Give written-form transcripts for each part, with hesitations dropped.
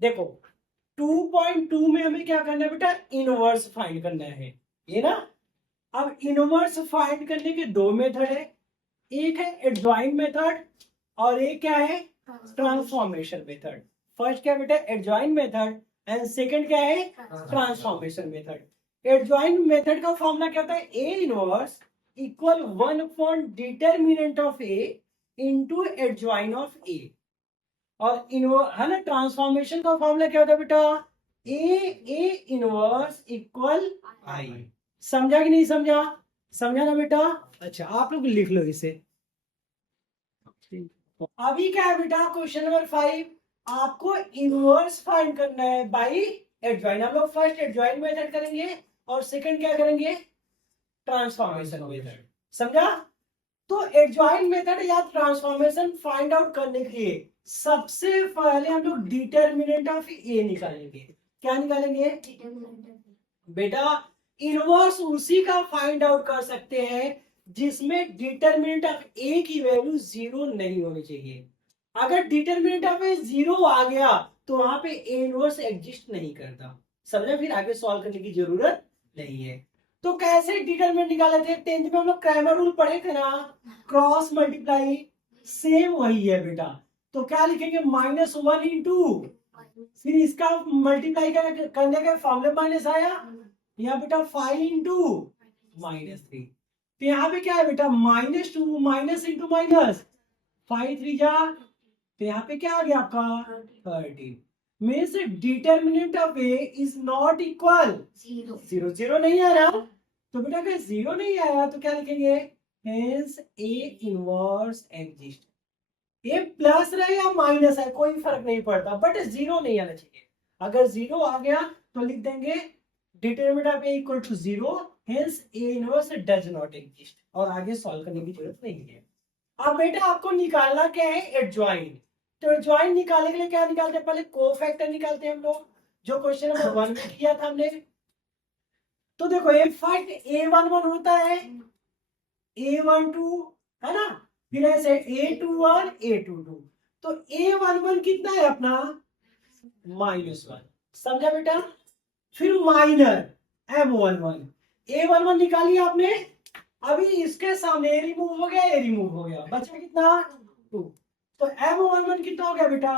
देखो 2.2 में हमें क्या करना है बेटा, इनवर्स फाइंड करना है, ये ना। अब इनवर्स फाइंड करने के दो मेथड है, एक है एडजॉइंट मेथड और एक क्या है, ट्रांसफॉर्मेशन मेथड। फर्स्ट क्या बेटा, एडजॉइंट मेथड एंड सेकंड क्या है, ट्रांसफॉर्मेशन मेथड। एडजॉइंट मेथड का फॉर्मूला क्या होता है, A inverse equal 1 upon determinant of A into adjoint of A. और है ना, ट्रांसफॉर्मेशन का फॉर्मूला क्या होता है बेटा, ए इनवर्स इक्वल आई। समझा कि नहीं समझा, समझा ना बेटा। अच्छा आप लोग लिख लो इसे। अभी क्या है बेटा, क्वेश्चन नंबर 5, आपको इनवर्स फाइंड करना है बाई एडजॉइंट। हम लोग फर्स्ट एडजॉइंट मेथड करेंगे और सेकंड क्या करेंगे, ट्रांसफॉर्मेशन मेथड। समझा। तो एडजॉइंट मेथड या ट्रांसफॉर्मेशन फाइंड आउट करने के लिए सबसे पहले हम लोग डिटरमिनेंट ऑफ ए निकालेंगे। क्या निकालेंगे बेटा, इनवर्स उसी का फाइंड आउट कर सकते हैं जिसमें डिटरमिनेंट ऑफ ए की वैल्यू जीरो नहीं होनी चाहिए। अगर डिटरमिनेंट ऑफ ए जीरो आ गया तो वहां पे ए इनवर्स एग्जिस्ट नहीं करता। समझा, फिर आगे सॉल्व करने की जरूरत नहीं है। तो कैसे डिटरमिनेंट निकाले थे, 10th में हम लोग क्रैमर रूल पढ़े थे ना, क्रॉस मल्टीप्लाई, सेम वही है बेटा। तो क्या लिखेंगे, -1 इंटू, फिर इसका मल्टीप्लाई करने के फॉर्मूले माइनस आया, यहाँ बेटा 5 इंटू -3। तो यहाँ पे क्या है बेटा, -2 माइनस इंटू माइनस, 5 3 जा, तो यहाँ पे क्या आ गया आपका 13। Means determinant of A is not equal zero. Zero नहीं आ रहा, तो बेटा अगर जीरो नहीं आया तो क्या लिखेंगे, हेंस ए इनवर्स एग्जिस्ट। ये प्लस रहे या माइनस है कोई फर्क नहीं पड़ता, बट जीरो नहीं आना चाहिए। अगर जीरो आ गया तो लिख देंगे determinant of A equal to zero, hence A inverse does not exist, और आगे सॉल्व करने की जरूरत नहीं है। अब बेटा आपको निकालना क्या है, एडजॉइंट। तो एडजॉइंट निकालने के लिए क्या निकालते हैं, पहले कोफैक्टर निकालते हैं हम लोग, जो क्वेश्चन नंबर 1 में किया था हमने। तो देखो ये फर्स्ट A11 होता है, A12 है ना, फिर ऐसे A21 A22। तो A11 कितना है अपना, -1। समझा बेटा। फिर माइनर M11, A11 निकालिए आपने, अभी इसके सामने ए रिमूव हो गया, ए रिमूव हो गया, बचा कितना 2। तो M11 कितना हो गया बेटा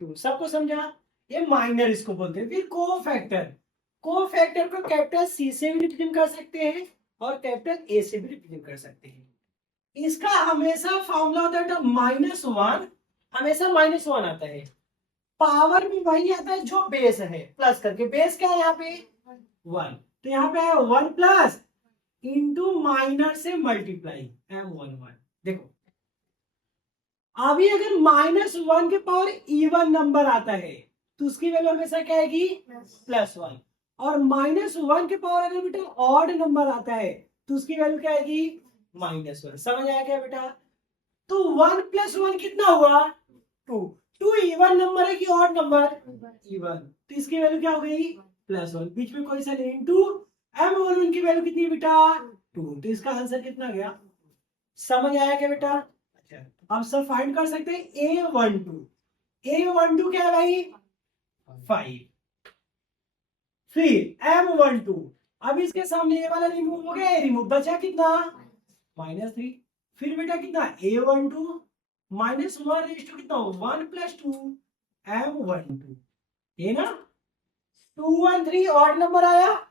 2। सबको समझा, ये माइनर इसको बोलते हैं। फिर को फैक्टर, को फैक्टर को कैपिटल सी से भी रिप्रेजेंट कर सकते हैं और कैपिटल ए से भी रिप्रेजेंट कर सकते हैं। इसका हमेशा फॉर्मूला होता है -1, हमेशा -1 आता है। पावर भी वही आता है जो बेस है, प्लस करके। बेस क्या है यहाँ पे 1, तो यहाँ पे 1 प्लस इंटू माइनर से मल्टीप्लाई M11। देखो अभी अगर -1 के पावर इवन नंबर आता है तो उसकी वैल्यू हमेशा क्या आएगी, +1। और -1 के पावर अगर बेटा ऑड नंबर आता है तो उसकी वैल्यू क्या आएगी, -1। समझ आया क्या बेटा। तो 1 + 1 कितना हुआ 2। 2 इवन नंबर है कि ऑड नंबर, इवन, तो इसकी वैल्यू क्या हो गई +1, बीच में कोई सा नहीं, इंटू M11 की वैल्यू कितनी बेटा 2, तो इसका आंसर कितना गया। समझ आया क्या बेटा। अच्छा आप सब फाइंड कर सकते हैं A12। A12 क्या है भाई 5, फिर M12, अब इसके सामने ये वाला रिमूव हो गया, रिमूव बचा कितना -3। फिर बेटा कितना A12 -1 कितना 1 + 2 M12, ये ना 213 ऑड नंबर आया,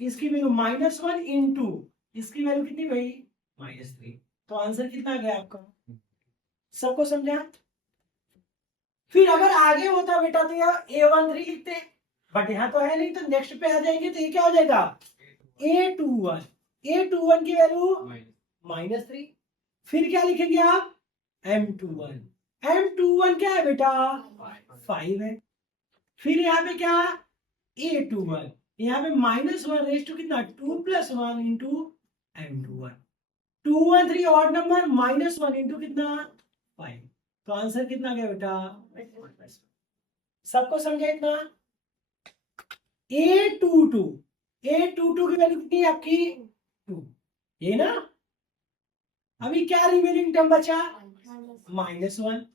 इसकी वैल्यू -1 इंटू इसकी वैल्यू कितनी भाई -3। तो आंसर कितना आ गया आपका, सबको समझा। फिर अगर आगे होता बेटा तो यह A13 लिखते, बट यहाँ तो है नहीं, तो नेक्स्ट पे आ जाएंगे तो ये क्या हो जाएगा A21। A21 की वैल्यू -3, फिर क्या लिखेंगे आप M21। M21 क्या है बेटा 5 है। फिर यहाँ पे क्या A21, यहाँ पे -1 कितना 2 + 1 into M21। 213 odd number -1 into कितना 5, तो आंसर कितना गया बेटा। सबको समझा इतना। A22, A22 की वैल्यू कितनी है आपकी 2, ये ना। अभी क्या रिमेनिंग टर्म बचा -1,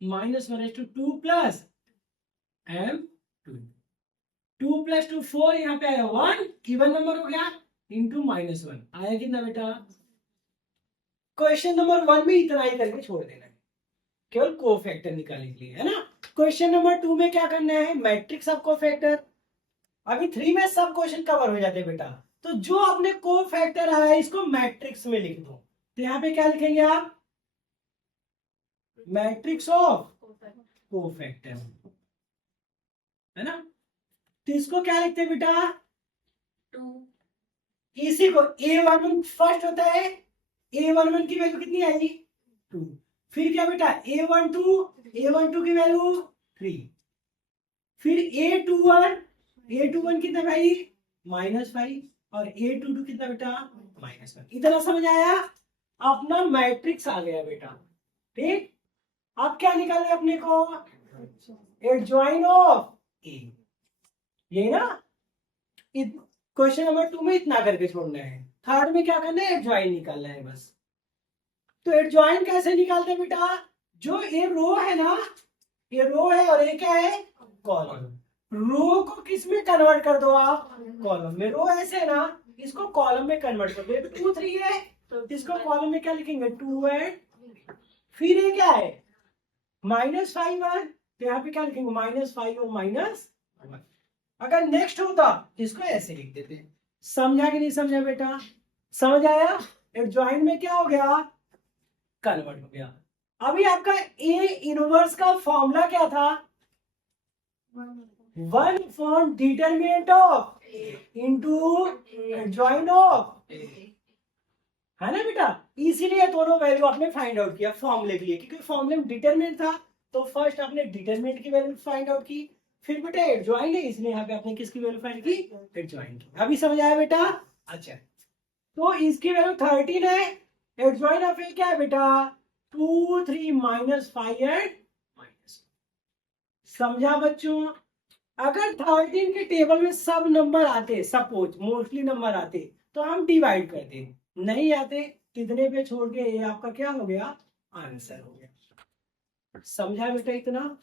-1/2 प्लस m2, 2 + 2 4, यहाँ पे आया 1, इवन नंबर हो गया, इंटू -1 आया कितना बेटा। क्वेश्चन नंबर 1 में इतना ही करके छोड़ देना है, केवल कोफैक्टर निकालने के लिए, है ना। क्वेश्चन नंबर 2 में क्या करना है, मैट्रिक्स ऑफ कोफैक्टर। अभी 3 में सब क्वेश्चन कवर हो जाते हैं बेटा, तो जो आपने कोफैक्टर आया इसको मैट्रिक्स में लिख दो। तो यहाँ पे क्या लिखेंगे आप, मैट्रिक्स ऑफ कोफैक्टर, है ना। तो इसको क्या लिखते हैं बेटा, 2 इसी को A11 फर्स्ट होता है, A11 की वैल्यू कितनी आएगी 2, फिर क्या बेटा A12 की वैल्यू 3, फिर A21 कितना भाई -5, और A22 कितना बेटा -1। इतना समझ आया, अपना मैट्रिक्स आ गया बेटा। ठीक, अब क्या निकालना है अपने को, एडजॉइन ऑफ ए, यही ना। क्वेश्चन नंबर 2 में इतना करके छोड़ना है, थर्ड में क्या करना है, एडजॉइन निकालना है बस। तो एडजॉइन कैसे निकालते हैं बेटा, जो ये रो है ना, ये रो है और ये क्या है कॉलम, रो को किस में कन्वर्ट कर दो आप, कॉलम में। रो ऐसे है ना, इसको कॉलम में कन्वर्ट कर दो, 2 3 है तो इसको कॉलम में क्या लिखेंगे 2 है, फिर ये क्या है -5 है, तो यहाँ पे क्या लिखेंगे -5 और -1। अगर नेक्स्ट होता तो इसको ऐसे लिख देते। समझा कि नहीं समझा बेटा, समझ आया। एडजॉइन में क्या हो गया, कन्वर्ट हो गया। अभी आपका ए इनवर्स का फॉर्मूला क्या था, 1 form determinant of into adjoin of, है ना बेटा। इसीलिए दोनों वैल्यू आपने फाइंड आउट किया फॉर्मूले के लिए, क्योंकि फॉर्मूले में डिटरमिनेंट था, तो फर्स्ट आपने डिटरमिनेंट की वैल्यू फाइंड आउट की, फिर बेटा एडजॉइन है इसलिए यहाँ पे आपने किसकी वैल्यू फाइंड की, एडजॉइन की। अभी समझ आया बेटा। अच्छा, तो इसकी वैल्यू 13 है, एडजॉइन ऑफ ए क्या है बेटा 2 3 -5 एंड -1। समझा बच्चों। अगर 13 के टेबल में सब नंबर आते, सपोज मोस्टली नंबर आते, तो हम डिवाइड करते, नहीं आते, कितने पे छोड़ के ये आपका क्या हो गया, आंसर हो गया। समझा बेटा इतना।